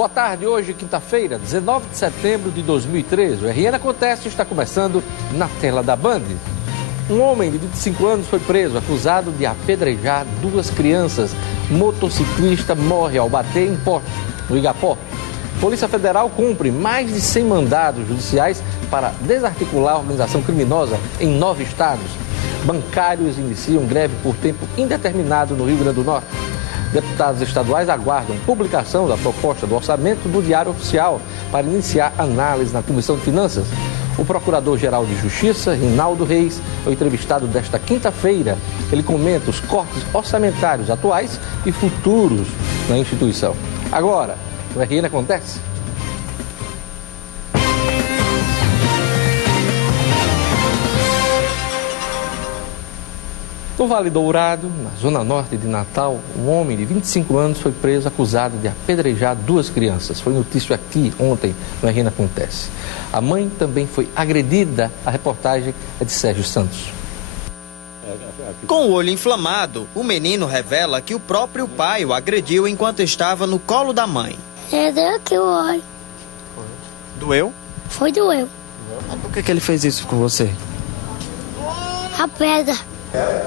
Boa tarde, hoje, quinta-feira, 19 de setembro de 2013. O RN Acontece está começando na tela da Band. Um homem de 25 anos foi preso, acusado de apedrejar duas crianças. Motociclista morre ao bater em poste, no Igapó. Polícia Federal cumpre mais de 100 mandados judiciais para desarticular a organização criminosa em 9 estados. Bancários iniciam greve por tempo indeterminado no Rio Grande do Norte. Deputados estaduais aguardam publicação da proposta do orçamento do Diário Oficial para iniciar análise na Comissão de Finanças. O Procurador-Geral de Justiça, Rinaldo Reis, foi entrevistado desta quinta-feira. Ele comenta os cortes orçamentários atuais e futuros na instituição. Agora, o RN Acontece. No Vale Dourado, na zona norte de Natal, um homem de 25 anos foi preso acusado de apedrejar duas crianças. Foi notícia aqui ontem no RN Acontece. A mãe também foi agredida. A reportagem é de Sérgio Santos. Com o olho inflamado, o menino revela que o próprio pai o agrediu enquanto estava no colo da mãe. Deu aqui o olho. Doeu? Doeu. Mas por que ele fez isso com você? A pedra.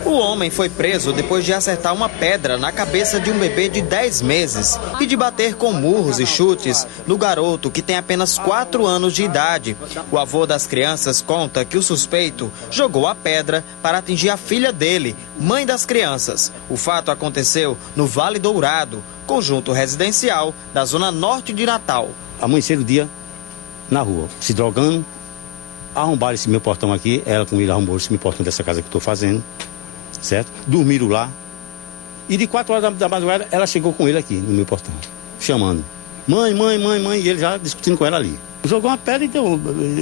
O homem foi preso depois de acertar uma pedra na cabeça de um bebê de 10 meses e de bater com murros e chutes no garoto que tem apenas 4 anos de idade. O avô das crianças conta que o suspeito jogou a pedra para atingir a filha dele, mãe das crianças. O fato aconteceu no Vale Dourado, conjunto residencial da zona norte de Natal. Amanheceram o dia na rua, se drogando. Arrombaram esse meu portão aqui, ela com ele arrombou esse meu portão dessa casa que estou fazendo, certo? Dormiram lá. E de 4 horas da madrugada, ela chegou com ele aqui no meu portão, chamando. Mãe, e ele já discutindo com ela ali. Jogou uma pedra e deu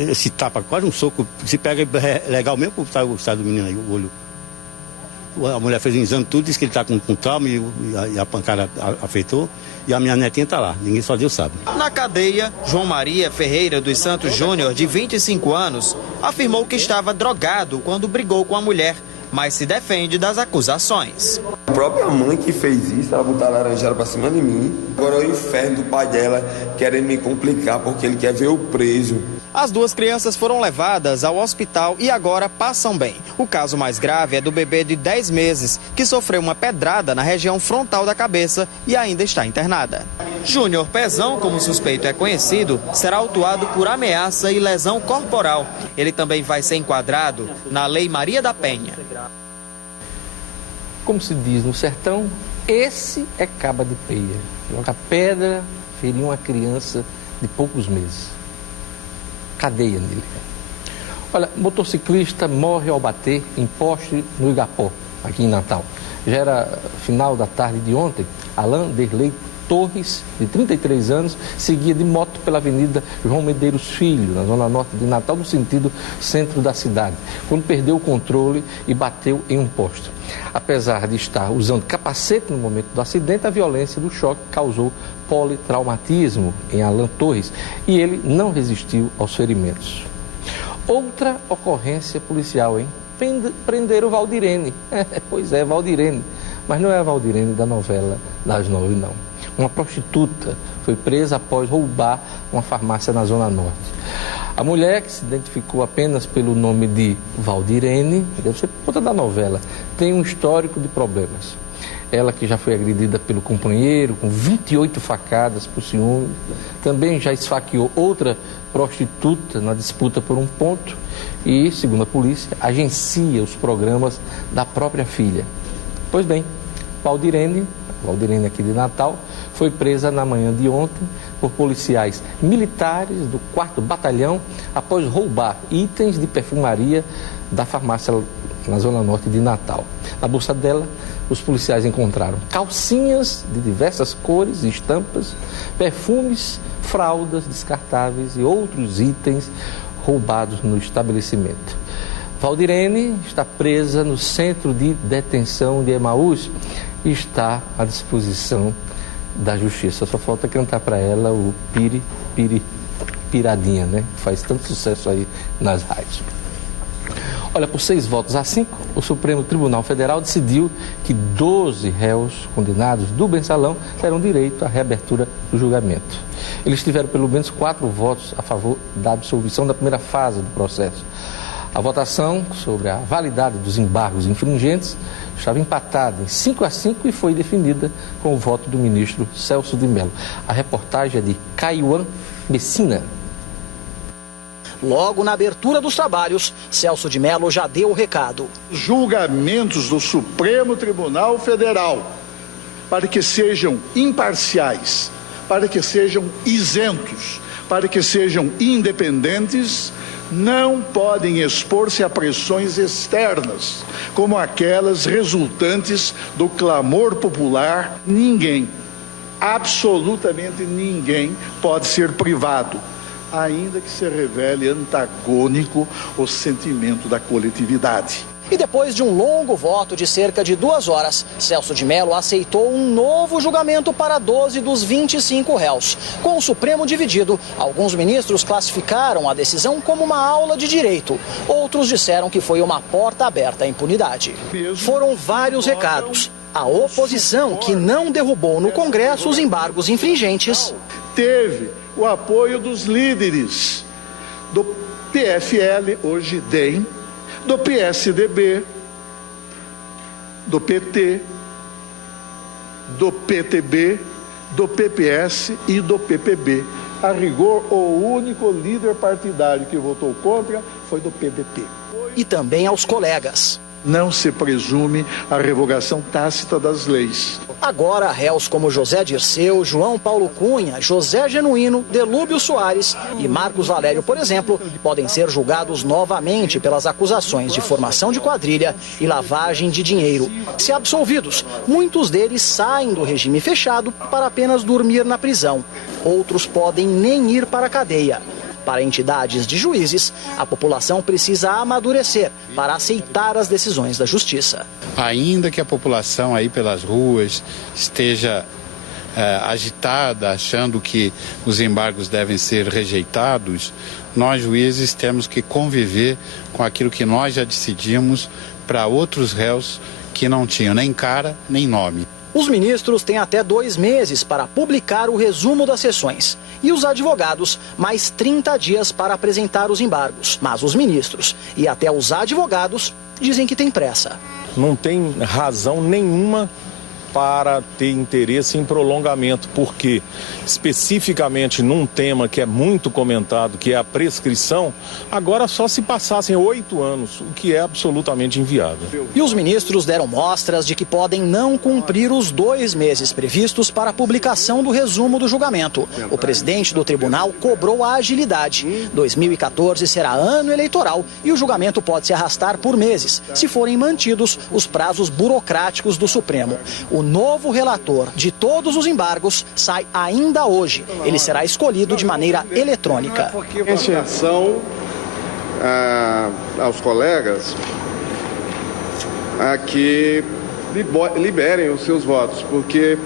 esse tapa, quase um soco. Se pega legal mesmo, o estado do menino aí, o olho. A mulher fez um exame, tudo, disse que ele está com trauma e a pancada afetou. E a minha netinha está lá, ninguém só Deus sabe. Na cadeia, João Maria Ferreira dos Santos Júnior, de 25 anos, afirmou que estava drogado quando brigou com a mulher, mas se defende das acusações. A própria mãe que fez isso, ela botou a laranjeira para cima de mim. Agora é o inferno do pai dela querendo me complicar porque ele quer ver eu preso. As duas crianças foram levadas ao hospital e agora passam bem. O caso mais grave é do bebê de 10 meses, que sofreu uma pedrada na região frontal da cabeça e ainda está internada. Júnior Pezão, como suspeito é conhecido, será autuado por ameaça e lesão corporal. Ele também vai ser enquadrado na Lei Maria da Penha. Como se diz no sertão, esse é caba de peia. Joga pedra, feriu uma criança de poucos meses. Cadeia nele. Olha, motociclista morre ao bater em poste no Igapó, aqui em Natal. Já era final da tarde de ontem. Alain Derlei Torres, de 33 anos, seguia de moto pela Avenida João Medeiros Filho, na zona norte de Natal, no sentido centro da cidade, quando perdeu o controle e bateu em um poste. Apesar de estar usando capacete no momento do acidente, a violência do choque causou politraumatismo em Alain Torres e ele não resistiu aos ferimentos. Outra ocorrência policial, hein? Prenderam Valdirene. Pois é, Valdirene. Mas não é a Valdirene da novela das 9, não. Uma prostituta foi presa após roubar uma farmácia na Zona Norte. A mulher, que se identificou apenas pelo nome de Valdirene, deve ser por conta da novela, tem um histórico de problemas. Ela, que já foi agredida pelo companheiro, com 28 facadas por ciúme, também já esfaqueou outra prostituta na disputa por um ponto e, segundo a polícia, agencia os programas da própria filha. Pois bem, Valdirene aqui de Natal, foi presa na manhã de ontem por policiais militares do 4º Batalhão após roubar itens de perfumaria da farmácia na Zona Norte de Natal. Na bolsa dela, os policiais encontraram calcinhas de diversas cores e estampas, perfumes, fraldas descartáveis e outros itens roubados no estabelecimento. Valdirene está presa no centro de detenção de Emaús e está à disposição da justiça. Só falta cantar para ela o Piradinha, né? Que faz tanto sucesso aí nas rádios. Olha, por 6-5, o Supremo Tribunal Federal decidiu que 12 réus condenados do mensalão terão direito à reabertura do julgamento. Eles tiveram pelo menos 4 votos a favor da absolvição da primeira fase do processo. A votação sobre a validade dos embargos infringentes estava empatada em 5-5 e foi definida com o voto do ministro Celso de Mello. A reportagem é de Caiuan Messina. Logo na abertura dos trabalhos, Celso de Mello já deu o recado. Julgamentos do Supremo Tribunal Federal, para que sejam imparciais, para que sejam isentos, para que sejam independentes, não podem expor-se a pressões externas, como aquelas resultantes do clamor popular. Ninguém, absolutamente ninguém, pode ser privado, ainda que se revele antagônico ao sentimento da coletividade. E depois de um longo voto de cerca de 2 horas, Celso de Mello aceitou um novo julgamento para 12 dos 25 réus. Com o Supremo dividido, alguns ministros classificaram a decisão como uma aula de direito. Outros disseram que foi uma porta aberta à impunidade. Foram vários recados. A oposição, que não derrubou no Congresso os embargos infringentes, teve o apoio dos líderes do PFL, hoje DEM, do PSDB, do PT, do PTB, do PPS e do PPB. A rigor, o único líder partidário que votou contra foi do PDT. E também aos colegas. Não se presume a revogação tácita das leis. Agora, réus como José Dirceu, João Paulo Cunha, José Genuíno, Delúbio Soares e Marcos Valério, por exemplo, podem ser julgados novamente pelas acusações de formação de quadrilha e lavagem de dinheiro. Se absolvidos, muitos deles saem do regime fechado para apenas dormir na prisão. Outros podem nem ir para a cadeia. Para entidades de juízes, a população precisa amadurecer para aceitar as decisões da justiça. Ainda que a população aí pelas ruas esteja agitada, achando que os embargos devem ser rejeitados, nós juízes temos que conviver com aquilo que nós já decidimos para outros réus que não tinham nem cara nem nome. Os ministros têm até 2 meses para publicar o resumo das sessões e os advogados mais 30 dias para apresentar os embargos. Mas os ministros e até os advogados dizem que tem pressa. Não tem razão nenhuma para ter interesse em prolongamento, porque especificamente num tema que é muito comentado, que é a prescrição, agora só se passassem 8 anos, o que é absolutamente inviável. E os ministros deram mostras de que podem não cumprir os 2 meses previstos para a publicação do resumo do julgamento. O presidente do tribunal cobrou a agilidade. 2014 será ano eleitoral e o julgamento pode se arrastar por meses, se forem mantidos os prazos burocráticos do Supremo. O novo relator de todos os embargos sai ainda hoje. Ele será escolhido de maneira eletrônica. Em exceção aos colegas a que liberem os seus votos, porque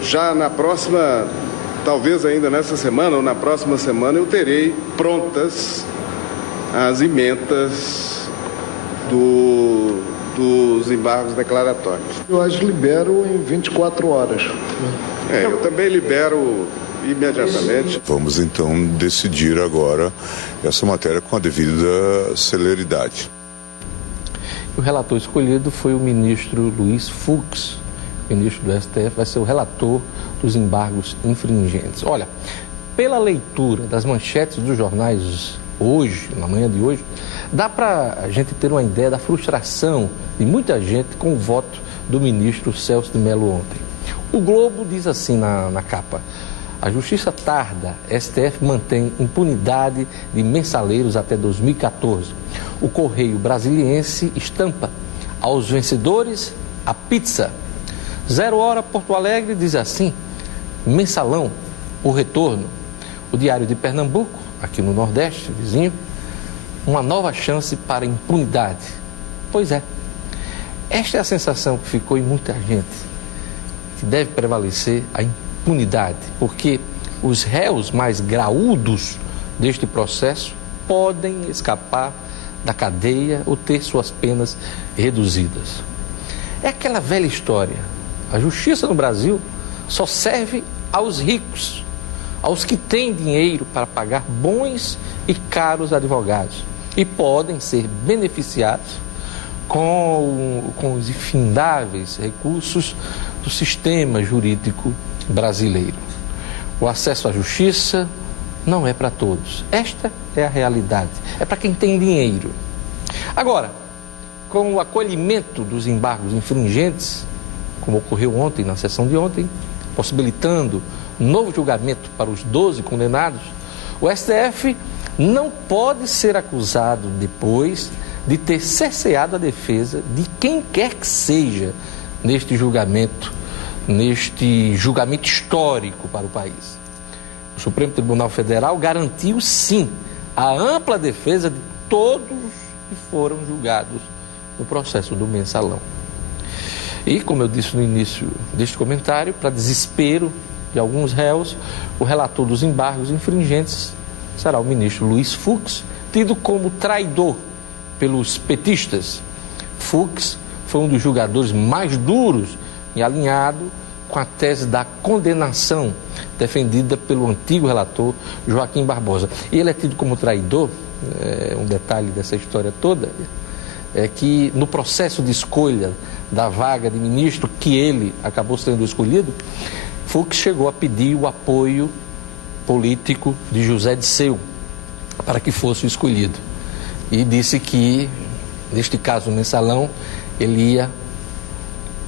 já na próxima, talvez ainda nessa semana ou na próxima semana, eu terei prontas as emendas dos embargos declaratórios. Eu as libero em 24 horas. Eu também libero imediatamente. Vamos então decidir agora essa matéria com a devida celeridade. O relator escolhido foi o ministro Luiz Fux, ministro do STF, vai ser o relator dos embargos infringentes. Olha, pela leitura das manchetes dos jornais hoje, na manhã de hoje, dá para a gente ter uma ideia da frustração de muita gente com o voto do ministro Celso de Mello ontem. O Globo diz assim na capa: a justiça tarda, STF mantém impunidade de mensaleiros até 2014. O Correio Brasiliense estampa: aos vencedores, a pizza. 0 Hora Porto Alegre diz assim: mensalão, o retorno. O Diário de Pernambuco, aqui no Nordeste, vizinho, uma nova chance para a impunidade. Pois é, esta é a sensação que ficou em muita gente, que deve prevalecer a impunidade, porque os réus mais graúdos deste processo podem escapar da cadeia ou ter suas penas reduzidas. É aquela velha história. A justiça no Brasil só serve aos ricos, aos que têm dinheiro para pagar bons e caros advogados e podem ser beneficiados com os infindáveis recursos do sistema jurídico brasileiro. O acesso à justiça não é para todos. Esta é a realidade. É para quem tem dinheiro. Agora, com o acolhimento dos embargos infringentes, como ocorreu ontem, na sessão de ontem, possibilitando novo julgamento para os 12 condenados, o STF não pode ser acusado depois de ter cerceado a defesa de quem quer que seja neste julgamento histórico para o país. O Supremo Tribunal Federal garantiu, sim, a ampla defesa de todos que foram julgados no processo do Mensalão. E, como eu disse no início deste comentário, para desespero de alguns réus, o relator dos embargos infringentes será o ministro Luiz Fux, tido como traidor pelos petistas. Fux foi um dos julgadores mais duros e alinhado com a tese da condenação defendida pelo antigo relator Joaquim Barbosa. E ele é tido como traidor, um detalhe dessa história toda, é que no processo de escolha da vaga de ministro, que ele acabou sendo escolhido, Fux chegou a pedir o apoio político de José Disseu para que fosse escolhido. E disse que, neste caso, o Mensalão, ele ia,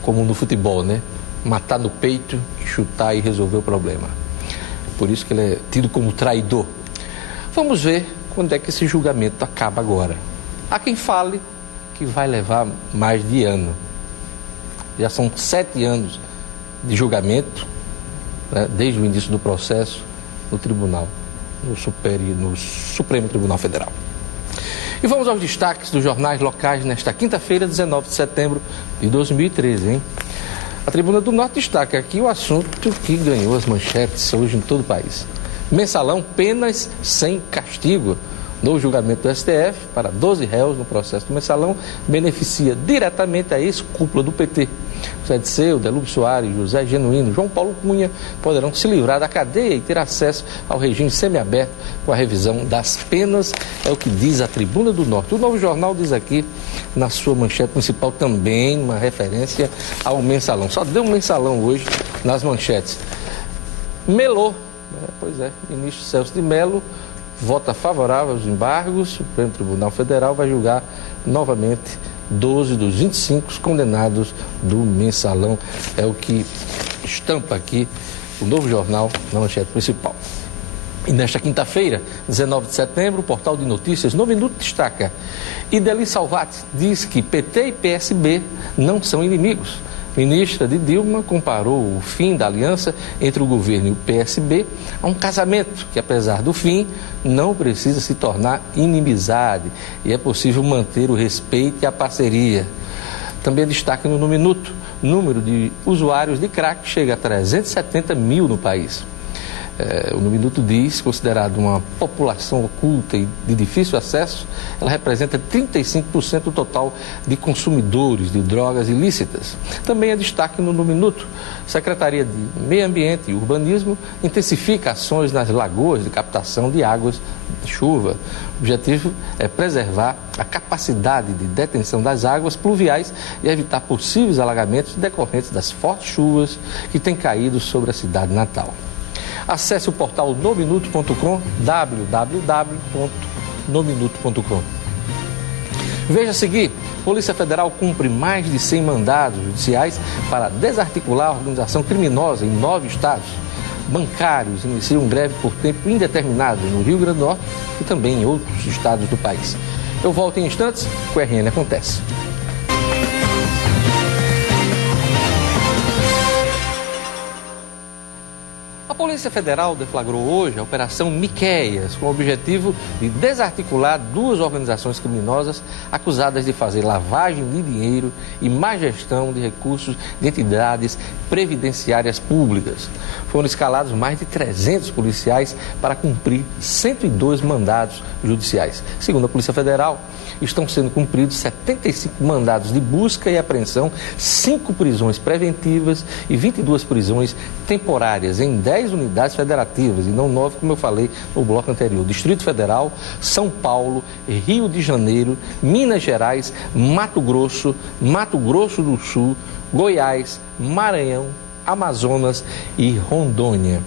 como no futebol, né? Matar no peito, chutar e resolver o problema. Por isso que ele é tido como traidor. Vamos ver quando é que esse julgamento acaba agora. Há quem fale que vai levar mais de ano. Já são 7 anos de julgamento, né, desde o início do processo no tribunal, no Supremo Tribunal Federal. E vamos aos destaques dos jornais locais nesta quinta-feira, 19 de setembro de 2013, hein? A Tribuna do Norte destaca aqui o assunto que ganhou as manchetes hoje em todo o país. Mensalão, penas sem castigo. No julgamento do STF, para 12 réus no processo do Mensalão, beneficia diretamente a ex-cúpula do PT. José Disseu, Delúbio Soares, José Genuíno, João Paulo Cunha poderão se livrar da cadeia e ter acesso ao regime semiaberto com a revisão das penas, é o que diz a Tribuna do Norte. O Novo Jornal diz aqui, na sua manchete principal, também uma referência ao Mensalão. Só deu um Mensalão hoje nas manchetes. Melou, pois é, o ministro Celso de Mello vota favorável aos embargos. O Supremo Tribunal Federal vai julgar novamente 12 dos 25 condenados do Mensalão. É o que estampa aqui o Novo Jornal na manchete principal. E nesta quinta-feira, 19 de setembro, o portal de notícias No Minuto destaca: Ideli Salvati diz que PT e PSB não são inimigos. Ministra de Dilma comparou o fim da aliança entre o governo e o PSB a um casamento que, apesar do fim, não precisa se tornar inimizade e é possível manter o respeito e a parceria. Também destaca no Minuto: número de usuários de crack chega a 370 mil no país. O No Minuto diz, considerado uma população oculta e de difícil acesso, ela representa 35% do total de consumidores de drogas ilícitas. Também é destaque no Minuto: Secretaria de Meio Ambiente e Urbanismo intensifica ações nas lagoas de captação de águas de chuva. O objetivo é preservar a capacidade de detenção das águas pluviais e evitar possíveis alagamentos decorrentes das fortes chuvas que têm caído sobre a cidade natal. Acesse o portal nominuto.com, www.nominuto.com. Veja a seguir: Polícia Federal cumpre mais de 100 mandados judiciais para desarticular a organização criminosa em 9 estados. Bancários iniciam greve por tempo indeterminado no Rio Grande do Norte e também em outros estados do país. Eu volto em instantes com o RN Acontece. A Polícia Federal deflagrou hoje a Operação Miqueias, com o objetivo de desarticular duas organizações criminosas acusadas de fazer lavagem de dinheiro e má gestão de recursos de entidades previdenciárias públicas. Foram escalados mais de 300 policiais para cumprir 102 mandados judiciais. Segundo a Polícia Federal, estão sendo cumpridos 75 mandados de busca e apreensão, 5 prisões preventivas e 22 prisões temporárias em 10 unidades federativas, e não 9, como eu falei no bloco anterior. Distrito Federal, São Paulo, Rio de Janeiro, Minas Gerais, Mato Grosso do Sul, Goiás, Maranhão, Amazonas e Rondônia.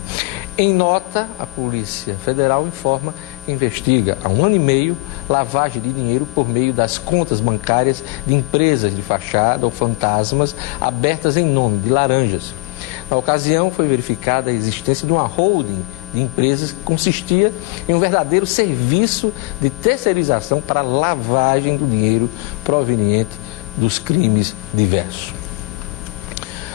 Em nota, a Polícia Federal informa que investiga há 1 ano e meio lavagem de dinheiro por meio das contas bancárias de empresas de fachada ou fantasmas abertas em nome de laranjas. Na ocasião, foi verificada a existência de uma holding de empresas que consistia em um verdadeiro serviço de terceirização para lavagem do dinheiro proveniente dos crimes diversos.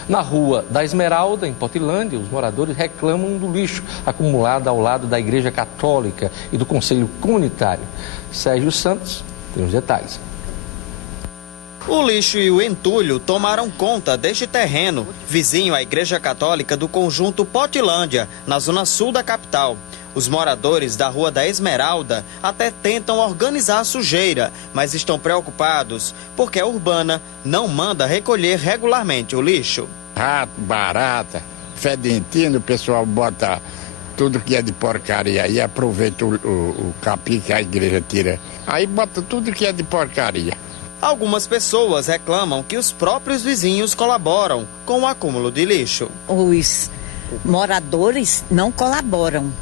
Na Rua da Esmeralda, em Portilândia, os moradores reclamam do lixo acumulado ao lado da Igreja Católica e do Conselho Comunitário. Sérgio Santos tem os detalhes. O lixo e o entulho tomaram conta deste terreno, vizinho à Igreja Católica do conjunto Portilândia, na zona sul da capital. Os moradores da Rua da Esmeralda até tentam organizar a sujeira, mas estão preocupados porque a Urbana não manda recolher regularmente o lixo. Rato, barata, fedentino, o pessoal bota tudo que é de porcaria e aproveita o capim que a igreja tira. Aí bota tudo que é de porcaria. Algumas pessoas reclamam que os próprios vizinhos colaboram com o acúmulo de lixo. Os moradores não colaboram,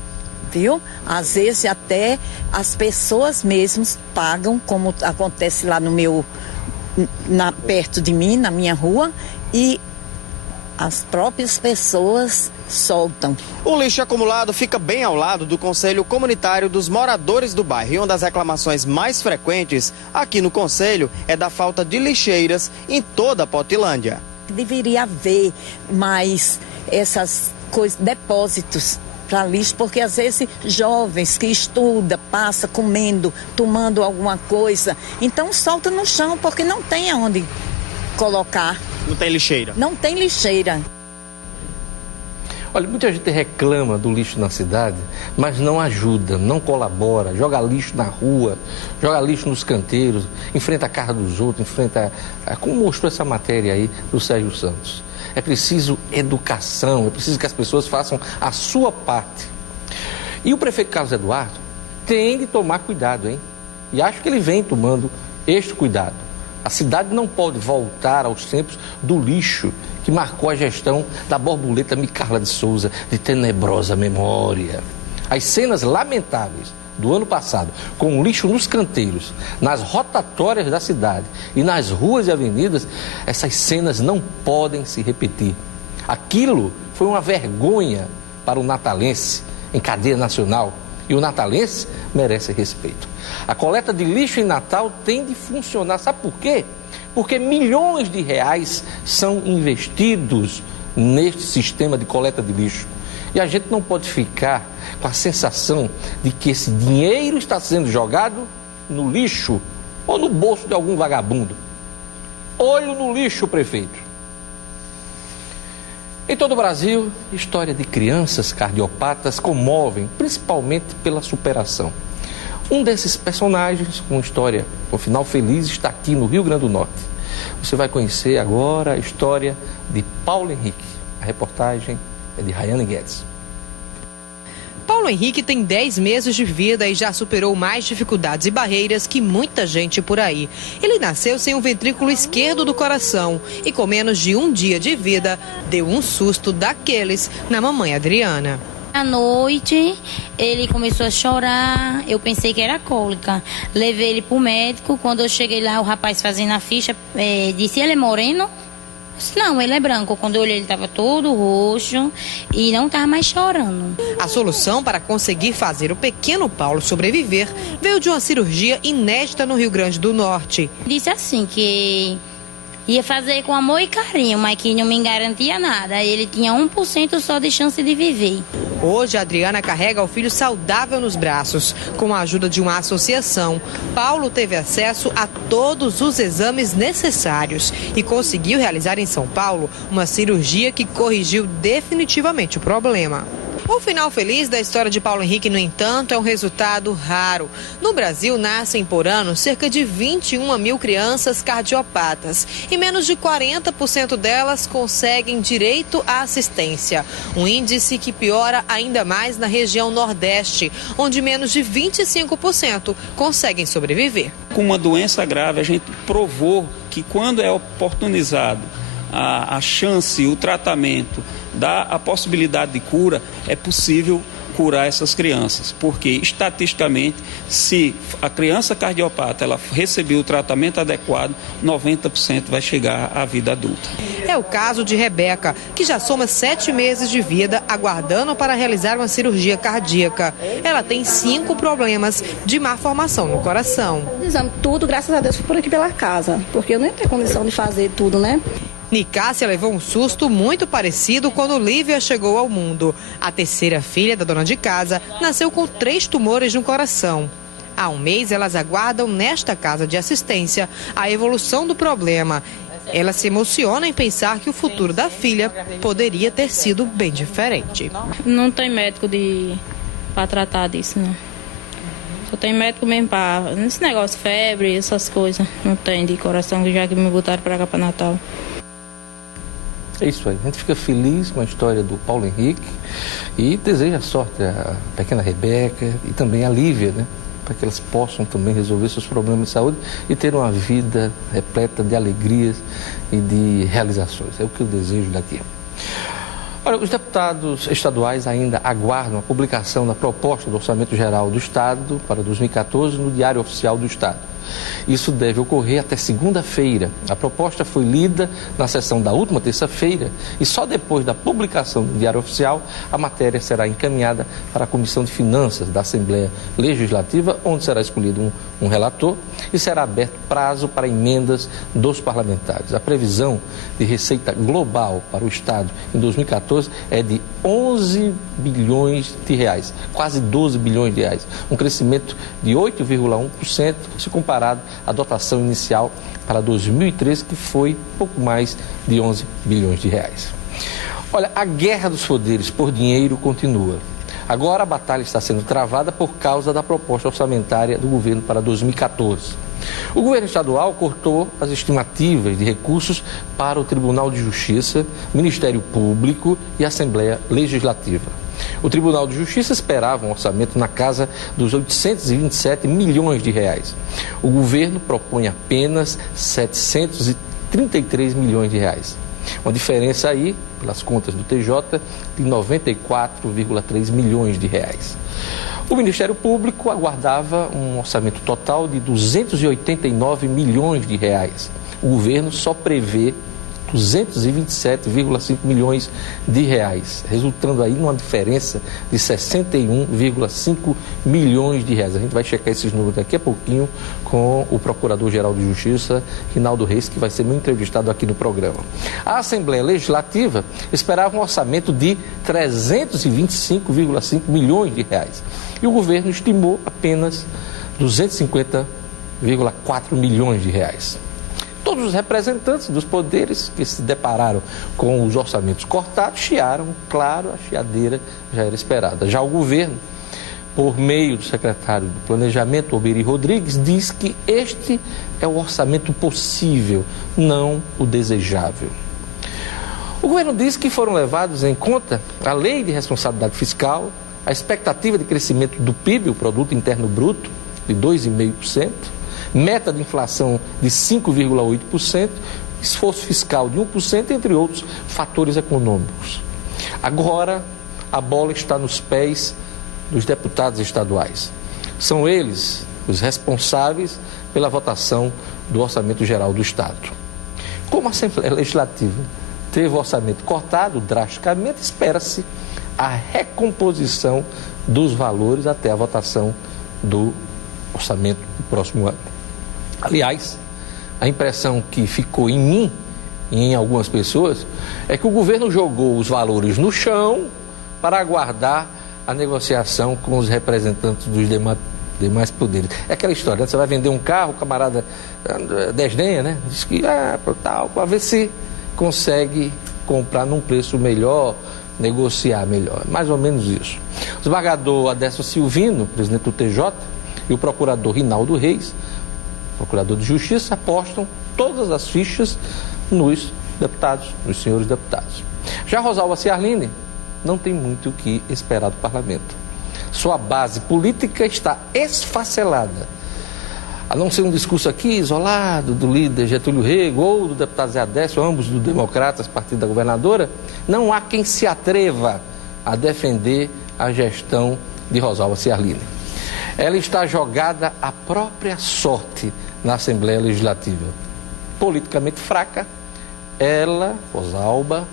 viu? Às vezes até as pessoas mesmas pagam, como acontece lá perto de mim, na minha rua, e as próprias pessoas soltam. O lixo acumulado fica bem ao lado do Conselho Comunitário dos Moradores do Bairro. E uma das reclamações mais frequentes aqui no Conselho é da falta de lixeiras em toda a Portilândia. Deveria haver mais essas coisas, depósitos para lixo, porque às vezes jovens que estudam, passa comendo, tomando alguma coisa, então solta no chão porque não tem aonde colocar. Não tem lixeira? Não tem lixeira. Olha, muita gente reclama do lixo na cidade, mas não ajuda, não colabora, joga lixo na rua, joga lixo nos canteiros, enfrenta a casa dos outros, como mostrou essa matéria aí do Sérgio Santos. É preciso educação, é preciso que as pessoas façam a sua parte. E o prefeito Carlos Eduardo tem de tomar cuidado, hein? E acho que ele vem tomando este cuidado. A cidade não pode voltar aos tempos do lixo que marcou a gestão da borboleta Micarla de Souza, de tenebrosa memória. As cenas lamentáveis do ano passado, com o lixo nos canteiros, nas rotatórias da cidade e nas ruas e avenidas, essas cenas não podem se repetir. Aquilo foi uma vergonha para o natalense em cadeia nacional, e o natalense merece respeito. A coleta de lixo em Natal tem de funcionar. Sabe por quê? Porque milhões de reais são investidos neste sistema de coleta de lixo. E a gente não pode ficar com a sensação de que esse dinheiro está sendo jogado no lixo ou no bolso de algum vagabundo. Olho no lixo, prefeito. Em todo o Brasil, história de crianças cardiopatas comovem, principalmente pela superação. Um desses personagens, com história, com final feliz, está aqui no Rio Grande do Norte. Você vai conhecer agora a história de Paulo Henrique. A reportagem é de Rayane Guedes. Paulo Henrique tem 10 meses de vida e já superou mais dificuldades e barreiras que muita gente por aí. Ele nasceu sem o ventrículo esquerdo do coração e com menos de 1 dia de vida, deu um susto daqueles na mamãe Adriana. À noite, ele começou a chorar, eu pensei que era cólica. Levei ele para o médico, quando eu cheguei lá, o rapaz fazendo a ficha, disse, ele é moreno? Não, ele é branco. Quando eu olhei, ele estava todo roxo e não estava mais chorando. A solução para conseguir fazer o pequeno Paulo sobreviver veio de uma cirurgia inédita no Rio Grande do Norte. Disse assim que Ia fazer com amor e carinho, mas que não me garantia nada. Ele tinha 1% só de chance de viver. Hoje, a Adriana carrega o filho saudável nos braços. Com a ajuda de uma associação, Paulo teve acesso a todos os exames necessários e conseguiu realizar em São Paulo uma cirurgia que corrigiu definitivamente o problema. O final feliz da história de Paulo Henrique, no entanto, é um resultado raro. No Brasil, nascem por ano cerca de 21 mil crianças cardiopatas e menos de 40% delas conseguem direito à assistência. Um índice que piora ainda mais na região Nordeste, onde menos de 25% conseguem sobreviver. Com uma doença grave, a gente provou que quando é oportunizado a chance, o tratamento, dá a possibilidade de cura, é possível curar essas crianças, porque estatisticamente, se a criança cardiopata ela receber o tratamento adequado, 90% vai chegar à vida adulta. É o caso de Rebeca, que já soma 7 meses de vida aguardando para realizar uma cirurgia cardíaca. Ela tem 5 problemas de má formação no coração. Exame tudo, graças a Deus, por aqui pela casa, porque eu nem tenho condição de fazer tudo, né? Nicássia levou um susto muito parecido quando Lívia chegou ao mundo. A terceira filha da dona de casa nasceu com 3 tumores no coração. Há um mês, elas aguardam nesta casa de assistência a evolução do problema. Ela se emociona em pensar que o futuro da filha poderia ter sido bem diferente. Não tem médico para tratar disso, não. Só tem médico mesmo para esse negócio, febre, essas coisas. Não tem de coração, já que me botaram para cá para Natal. É isso aí, a gente fica feliz com a história do Paulo Henrique e deseja sorte à pequena Rebeca e também à Lívia, né? Para que elas possam também resolver seus problemas de saúde e ter uma vida repleta de alegrias e de realizações. É o que eu desejo daqui. Olha, os deputados estaduais ainda aguardam a publicação da proposta do Orçamento Geral do Estado para 2014 no Diário Oficial do Estado. Isso deve ocorrer até segunda-feira. A proposta foi lida na sessão da última terça-feira e só depois da publicação do Diário Oficial a matéria será encaminhada para a Comissão de Finanças da Assembleia Legislativa, onde será escolhido um relator e será aberto prazo para emendas dos parlamentares. A previsão de receita global para o Estado em 2014 é de 11 bilhões de reais, quase 12 bilhões de reais, um crescimento de 8,1% se comparado à dotação inicial para 2013, que foi pouco mais de 11 bilhões de reais. Olha, a guerra dos poderes por dinheiro continua. Agora a batalha está sendo travada por causa da proposta orçamentária do governo para 2014. O governo estadual cortou as estimativas de recursos para o Tribunal de Justiça, Ministério Público e Assembleia Legislativa. O Tribunal de Justiça esperava um orçamento na casa dos 827 milhões de reais. O governo propõe apenas 733 milhões de reais. Uma diferença aí, pelas contas do TJ, de 94,3 milhões de reais. O Ministério Público aguardava um orçamento total de 289 milhões de reais. O governo só prevê 227,5 milhões de reais, resultando aí numa diferença de 61,5 milhões de reais. A gente vai checar esses números daqui a pouquinho com o Procurador-Geral de Justiça, Rinaldo Reis, que vai ser meu entrevistado aqui no programa. A Assembleia Legislativa esperava um orçamento de 325,5 milhões de reais e o governo estimou apenas 250,4 milhões de reais. Todos os representantes dos poderes que se depararam com os orçamentos cortados chiaram, claro, a chiadeira já era esperada. Já o governo, por meio do secretário do Planejamento, Obiri Rodrigues, diz que este é o orçamento possível, não o desejável. O governo diz que foram levados em conta a Lei de Responsabilidade Fiscal, a expectativa de crescimento do PIB, o Produto Interno Bruto, de 2,5%, meta de inflação de 5,8%, esforço fiscal de 1%, entre outros fatores econômicos. Agora, a bola está nos pés dos deputados estaduais. São eles os responsáveis pela votação do Orçamento Geral do Estado. Como a Assembleia Legislativa teve o orçamento cortado drasticamente, espera-se a recomposição dos valores até a votação do orçamento do próximo ano. Aliás, a impressão que ficou em mim e em algumas pessoas é que o governo jogou os valores no chão para aguardar a negociação com os representantes dos demais poderes. É aquela história, né? Você vai vender um carro, o camarada desdenha, né? Diz que, tal, para ver se consegue comprar num preço melhor, negociar melhor. Mais ou menos isso. O desembargador Adécio Silvino, presidente do TJ, e o procurador Rinaldo Reis, procurador de Justiça, apostam todas as fichas nos deputados, nos senhores deputados. Já Rosalba Ciarline não tem muito o que esperar do parlamento. Sua base política está esfacelada. A não ser um discurso aqui isolado do líder Getúlio Rego ou do deputado Zé Adécio, ambos do Democratas, partido da governadora, não há quem se atreva a defender a gestão de Rosalba Ciarline. Ela está jogada à própria sorte na Assembleia Legislativa. Politicamente fraca, ela, Rosalba,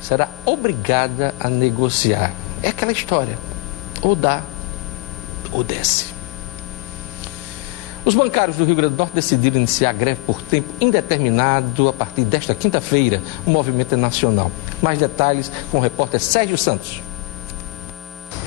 será obrigada a negociar. É aquela história, ou dá ou desce. Os bancários do Rio Grande do Norte decidiram iniciar a greve por tempo indeterminado a partir desta quinta-feira. O movimento é nacional. Mais detalhes com o repórter Sérgio Santos.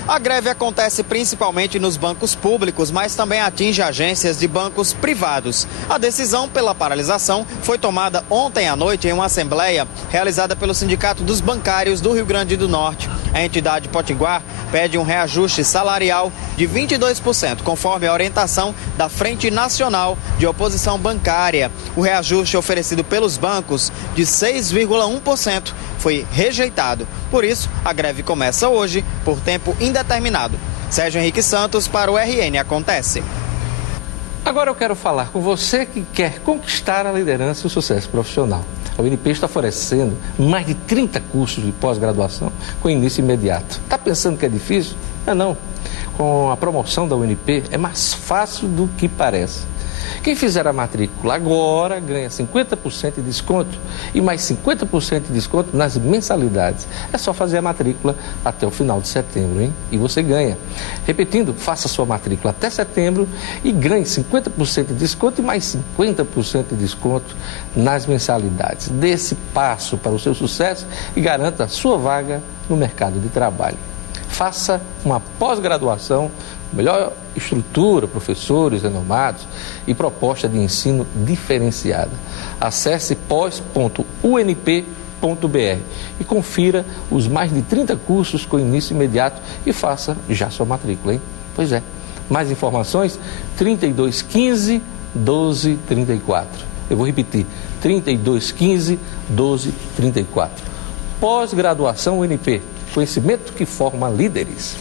A greve acontece principalmente nos bancos públicos, mas também atinge agências de bancos privados. A decisão pela paralisação foi tomada ontem à noite em uma assembleia realizada pelo Sindicato dos Bancários do Rio Grande do Norte. A entidade potiguar pede um reajuste salarial de 22%, conforme a orientação da Frente Nacional de Oposição Bancária. O reajuste oferecido pelos bancos de 6,1% foi rejeitado. Por isso, a greve começa hoje por tempo indeterminado. Sérgio Henrique Santos para o RN Acontece. Agora eu quero falar com você que quer conquistar a liderança e o sucesso profissional. A UNP está oferecendo mais de 30 cursos de pós-graduação com início imediato. Está pensando que é difícil? Não. Com a promoção da UNP é mais fácil do que parece. Quem fizer a matrícula agora ganha 50% de desconto e mais 50% de desconto nas mensalidades. É só fazer a matrícula até o final de setembro, hein? E você ganha. Repetindo, faça sua matrícula até setembro e ganhe 50% de desconto e mais 50% de desconto nas mensalidades. Dê esse passo para o seu sucesso e garanta a sua vaga no mercado de trabalho. Faça uma pós-graduação, melhor estrutura, professores renomados e proposta de ensino diferenciada. Acesse pós.unp.br e confira os mais de 30 cursos com início imediato e faça já sua matrícula, hein? Pois é. Mais informações, 3215 1234. Eu vou repetir, 3215 1234. Pós-graduação UNP, conhecimento que forma líderes.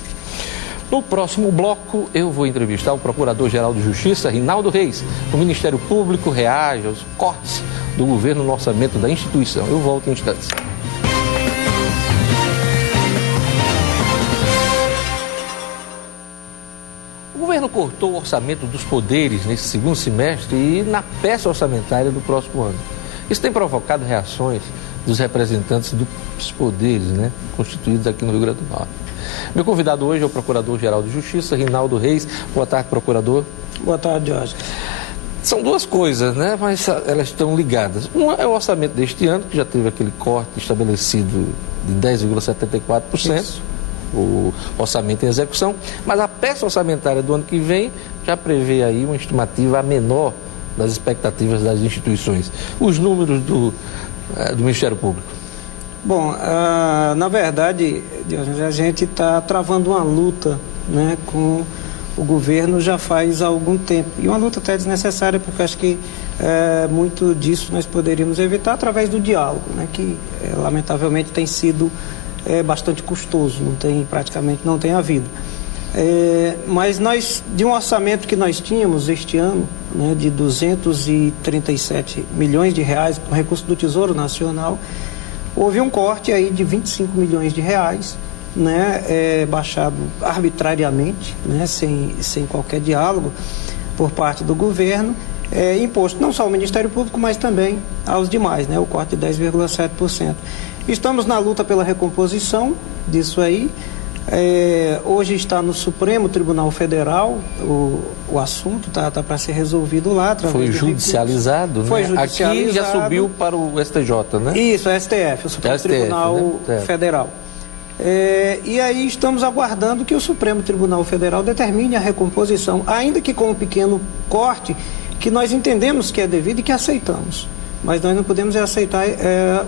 No próximo bloco, eu vou entrevistar o Procurador-Geral de Justiça, Rinaldo Reis. O Ministério Público reage aos cortes do governo no orçamento da instituição. Eu volto em instantes. O governo cortou o orçamento dos poderes nesse segundo semestre e na peça orçamentária do próximo ano. Isso tem provocado reações dos representantes dos poderes, constituídos aqui no Rio Grande do Norte. Meu convidado hoje é o Procurador-Geral de Justiça, Rinaldo Reis. Boa tarde, procurador. Boa tarde, Jorge. São duas coisas, mas elas estão ligadas. Uma é o orçamento deste ano, que já teve aquele corte estabelecido de 10,74%, o orçamento em execução, mas a peça orçamentária do ano que vem já prevê aí uma estimativa menor das expectativas das instituições. Os números do Ministério Público. Bom, na verdade, a gente está travando uma luta com o governo já faz algum tempo. E uma luta até desnecessária, porque acho que muito disso nós poderíamos evitar através do diálogo, que lamentavelmente tem sido bastante custoso, praticamente não tem havido. Mas nós, de um orçamento que nós tínhamos este ano, de 237 milhões de reais com recurso do Tesouro Nacional, houve um corte aí de 25 milhões de reais, baixado arbitrariamente, sem qualquer diálogo por parte do governo, imposto não só ao Ministério Público, mas também aos demais, o corte de 10,7%. Estamos na luta pela recomposição disso aí. Hoje está no Supremo Tribunal Federal, o assunto está para ser resolvido lá. Foi judicializado, né? Foi judicializado. Aqui já subiu para o STJ, né? Isso, o STF, o Supremo Tribunal Federal. E aí estamos aguardando que o Supremo Tribunal Federal determine a recomposição, ainda que com um pequeno corte, que nós entendemos que é devido e que aceitamos. Mas nós não podemos aceitar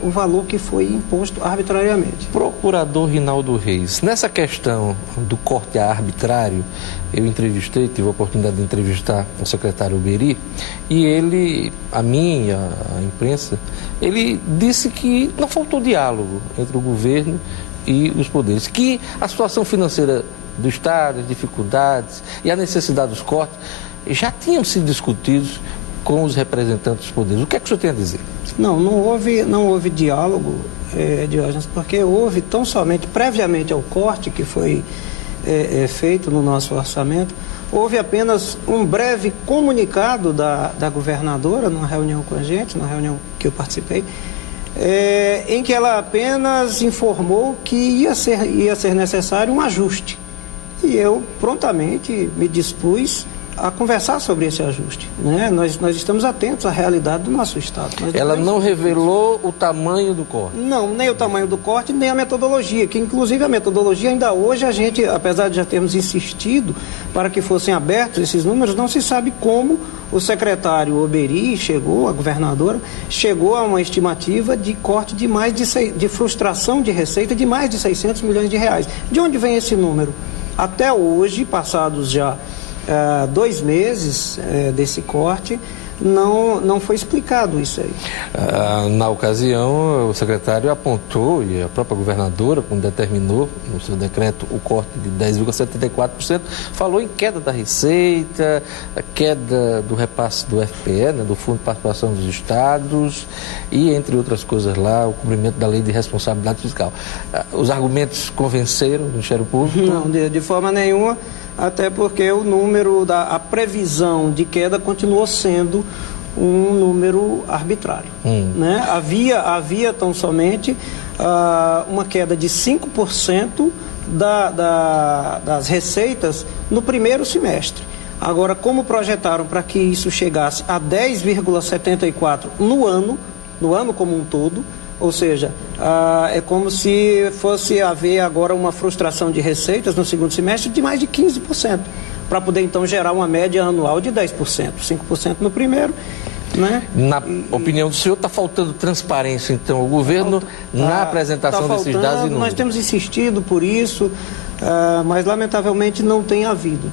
o valor que foi imposto arbitrariamente. Procurador Rinaldo Reis, nessa questão do corte arbitrário, eu tive a oportunidade de entrevistar o secretário Uberi, e ele, a imprensa, ele disse que não faltou diálogo entre o governo e os poderes, que a situação financeira do Estado, as dificuldades e a necessidade dos cortes já tinham sido discutidos com os representantes dos poderes. O que é que o senhor tem a dizer? Não houve diálogo, Diógenes, porque houve tão somente, previamente ao corte que foi feito no nosso orçamento, houve apenas um breve comunicado da governadora, numa reunião com a gente, numa reunião que eu participei, em que ela apenas informou que ia ser necessário um ajuste. E eu prontamente me dispus a conversar sobre esse ajuste, né? Nós estamos atentos à realidade do nosso Estado. Ela não revelou o tamanho do corte? Não, nem o tamanho do corte, nem a metodologia, que inclusive a metodologia ainda hoje a gente, apesar de já termos insistido para que fossem abertos esses números, não se sabe como o secretário Uberi a governadora, chegou a uma estimativa de corte de frustração de receita de mais de 600 milhões de reais. De onde vem esse número? Até hoje, passados já 2 meses desse corte, não foi explicado isso aí. Na ocasião, o secretário apontou, e a própria governadora, quando determinou no seu decreto o corte de 10,74%, falou em queda da receita, a queda do repasse do FPE, né, do Fundo de Participação dos Estados, e entre outras coisas lá, o cumprimento da Lei de Responsabilidade Fiscal. Os argumentos convenceram o Ministério Público? Não, de forma nenhuma. Até porque o número a previsão de queda continuou sendo um número arbitrário. Né? Havia tão somente uma queda de 5% das receitas no primeiro semestre. Agora, como projetaram para que isso chegasse a 10,74% no ano como um todo, ou seja, é como se fosse haver agora uma frustração de receitas no segundo semestre de mais de 15%, para poder então gerar uma média anual de 10%, 5% no primeiro. Né? Na opinião do senhor, está faltando transparência, então, o governo na apresentação desses dados e números? Nós temos insistido por isso, mas lamentavelmente não tem havido.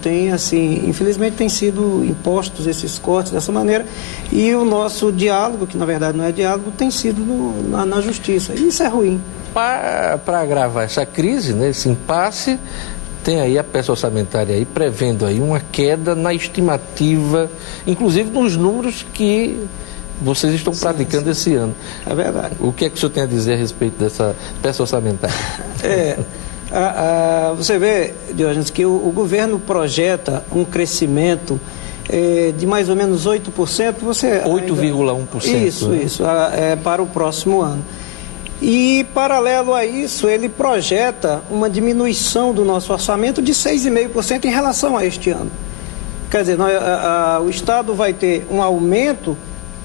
Infelizmente tem sido impostos esses cortes dessa maneira, e o nosso diálogo, que na verdade não é diálogo, tem sido na justiça. E isso é ruim. Para agravar essa crise, né, esse impasse, tem aí a peça orçamentária aí prevendo aí uma queda na estimativa, inclusive nos números que vocês estão praticando esse ano. É verdade. O que é que o senhor tem a dizer a respeito dessa peça orçamentária? Você vê, Diógenes, que o governo projeta um crescimento de mais ou menos 8%. 8,1%. Isso, para o próximo ano. E, paralelo a isso, ele projeta uma diminuição do nosso orçamento de 6,5% em relação a este ano. Quer dizer, o Estado vai ter um aumento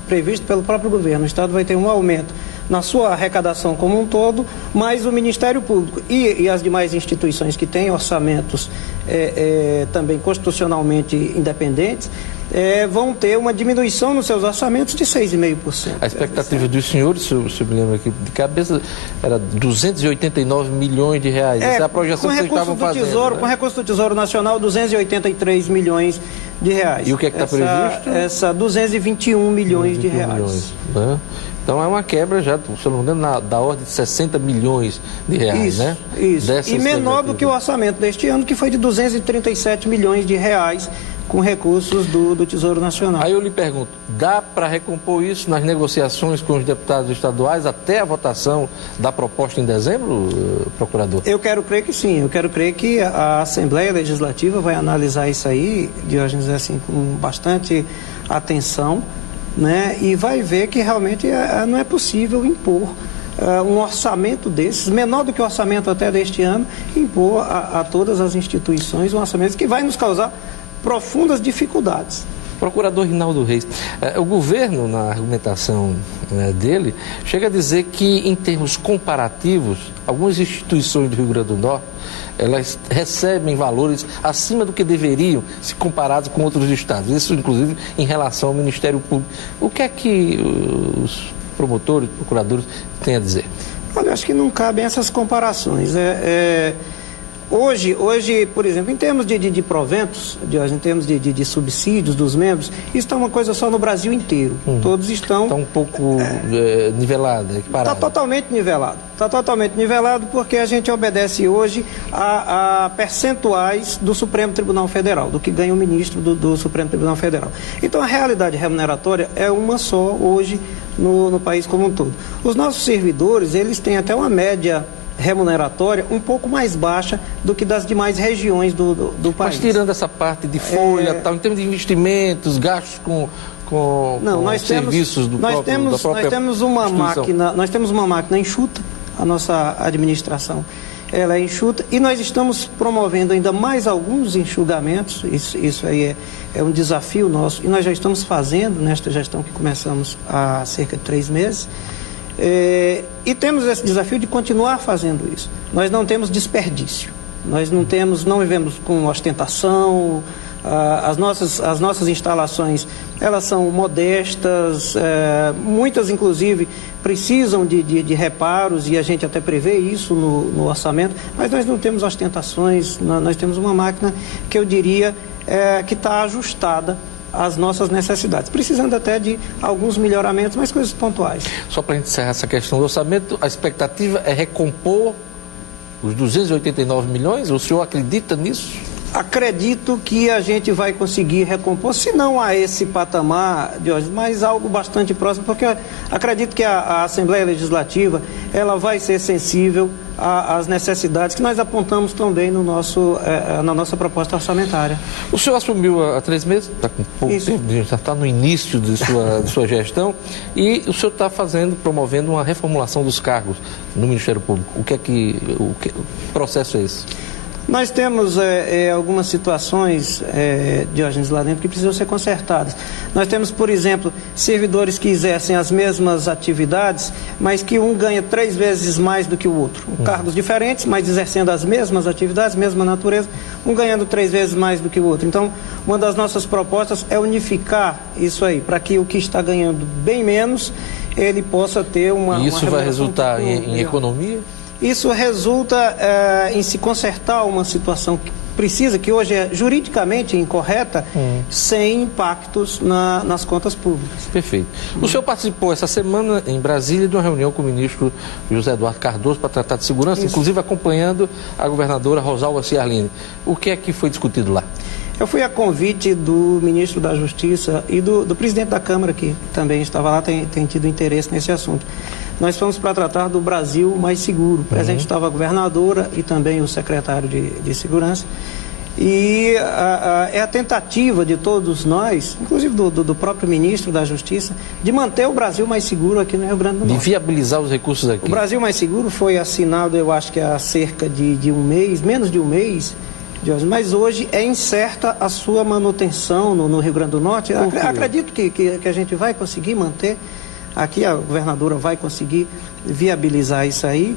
previsto pelo próprio governo. O Estado vai ter um aumento na sua arrecadação como um todo, mas o Ministério Público e as demais instituições que têm orçamentos também constitucionalmente independentes, vão ter uma diminuição nos seus orçamentos de 6,5%. A expectativa dos senhores, se eu me lembro aqui de cabeça, era 289 milhões de reais. Essa é a projeção que vocês estavam fazendo. Com recurso do Tesouro Nacional, 283 milhões de reais. E o que é que está previsto? 221 milhões de reais. Né? Então é uma quebra já, se eu não me engano, da ordem de 60 milhões de reais, né? Isso. E menor do que o orçamento deste ano, que foi de 237 milhões de reais com recursos do Tesouro Nacional. Aí eu lhe pergunto, dá para recompor isso nas negociações com os deputados estaduais até a votação da proposta em dezembro, procurador? Eu quero crer que sim. Eu quero crer que a Assembleia Legislativa vai analisar isso aí, Diógenes, assim, com bastante atenção, né? E vai ver que realmente não é possível impor um orçamento desses, menor do que o orçamento até deste ano, impor a todas as instituições um orçamento que vai nos causar profundas dificuldades. Procurador Rinaldo Reis, o governo, na argumentação dele, chega a dizer que, em termos comparativos, algumas instituições do Rio Grande do Norte, elas recebem valores acima do que deveriam, se comparados com outros estados. Isso, inclusive, em relação ao Ministério Público. O que é que os promotores, procuradores têm a dizer? Olha, acho que não cabem essas comparações. Hoje, por exemplo, em termos de proventos, em termos de subsídios dos membros, isso está uma coisa só no Brasil inteiro. Todos estão... Está um pouco nivelado, equiparado. Está totalmente nivelado. Está totalmente nivelado porque a gente obedece hoje a percentuais do Supremo Tribunal Federal, do que ganha o ministro do Supremo Tribunal Federal. Então, a realidade remuneratória é uma só hoje no país como um todo. Os nossos servidores, eles têm até uma média remuneratória um pouco mais baixa do que das demais regiões do país. Mas tirando essa parte de folha, tal, em termos de investimentos, gastos com serviços da própria nós temos uma máquina enxuta, a nossa administração ela é enxuta, e nós estamos promovendo ainda mais alguns enxugamentos. Isso aí é um desafio nosso, e nós já estamos fazendo nesta gestão que começamos há cerca de 3 meses. E temos esse desafio de continuar fazendo isso. Nós não temos desperdício, nós não vivemos com ostentação. As nossas instalações, elas são modestas, muitas inclusive precisam de reparos, e a gente até prevê isso no orçamento, mas nós não temos ostentações. Nós temos uma máquina que eu diria que está ajustada às nossas necessidades, precisando até de alguns melhoramentos, mas coisas pontuais. Só para encerrar essa questão do orçamento, a expectativa é recompor os 289 milhões? O senhor acredita nisso? Acredito que a gente vai conseguir recompor, se não a esse patamar, Diógenes, mas algo bastante próximo, porque acredito que a Assembleia Legislativa ela vai ser sensível às necessidades que nós apontamos também na nossa proposta orçamentária. O senhor assumiu há 3 meses, está com pouco tempo, já está no início de sua gestão, e o senhor está promovendo uma reformulação dos cargos no Ministério Público. O que processo é esse? Nós temos algumas situações, Diógenes, lá dentro que precisam ser consertadas. Nós temos, por exemplo, servidores que exercem as mesmas atividades, mas que um ganha 3 vezes mais do que o outro. Cargos diferentes, mas exercendo as mesmas atividades, mesma natureza, um ganhando 3 vezes mais do que o outro. Então, uma das nossas propostas é unificar isso aí, para que o que está ganhando bem menos, ele possa ter uma... E isso vai resultar em economia? Isso resulta em se consertar uma situação que hoje é juridicamente incorreta, sem impactos nas contas públicas. Perfeito. O senhor participou essa semana em Brasília de uma reunião com o ministro José Eduardo Cardoso para tratar de segurança, inclusive acompanhando a governadora Rosalba Ciarline. O que é que foi discutido lá? Eu fui a convite do ministro da Justiça e do presidente da Câmara, que também estava lá, tem tido interesse nesse assunto. Nós fomos para tratar do Brasil mais seguro. Presente estava a governadora e também o secretário de Segurança. E é a tentativa de todos nós, inclusive do próprio ministro da Justiça, de manter o Brasil mais seguro aqui no Rio Grande do Norte. De viabilizar os recursos aqui. O Brasil mais seguro foi assinado, eu acho que há cerca de um mês, menos de um mês, mas hoje é incerta a sua manutenção no Rio Grande do Norte. Acredito que a gente vai conseguir manter. Aqui a governadora vai conseguir viabilizar isso aí,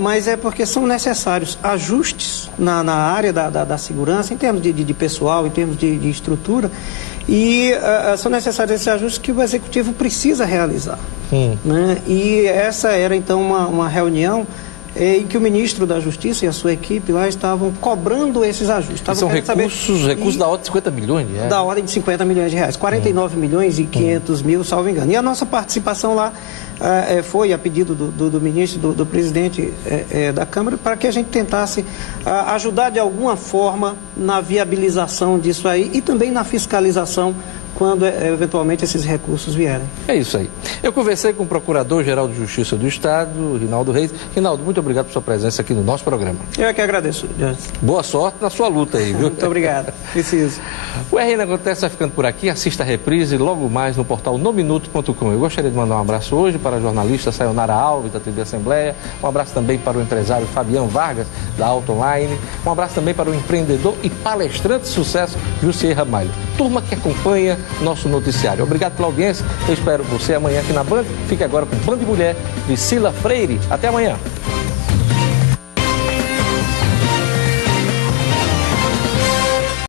mas é porque são necessários ajustes na área da segurança, em termos de pessoal, em termos de estrutura, e são necessários esses ajustes que o Executivo precisa realizar. Né? E essa era, então, uma reunião em que o ministro da Justiça e a sua equipe lá estavam cobrando esses ajustes. São recursos da ordem de 50 milhões de reais? Da ordem de 50 milhões de reais, 49 milhões e 500 mil, salvo engano. E a nossa participação lá foi a pedido do ministro, do presidente da Câmara, para que a gente tentasse ajudar de alguma forma na viabilização disso aí e também na fiscalização quando eventualmente esses recursos vierem. É isso aí. Eu conversei com o Procurador-Geral de Justiça do Estado, Rinaldo Reis. Rinaldo, muito obrigado por sua presença aqui no nosso programa. Eu é que agradeço, Jorge. Boa sorte na sua luta aí, viu? Muito obrigado. Preciso. O RN Acontece vai ficando por aqui. Assista a reprise logo mais no portal nominuto.com. Eu gostaria de mandar um abraço hoje para a jornalista Sayonara Alves, da TV Assembleia. Um abraço também para o empresário Fabiano Vargas, da Auto Online. Um abraço também para o empreendedor e palestrante de sucesso, Jussier Ramalho. Turma que acompanha nosso noticiário. Obrigado pela audiência. Eu espero você amanhã aqui na Band. Fique agora com Band Mulher, Priscila Freire. Até amanhã.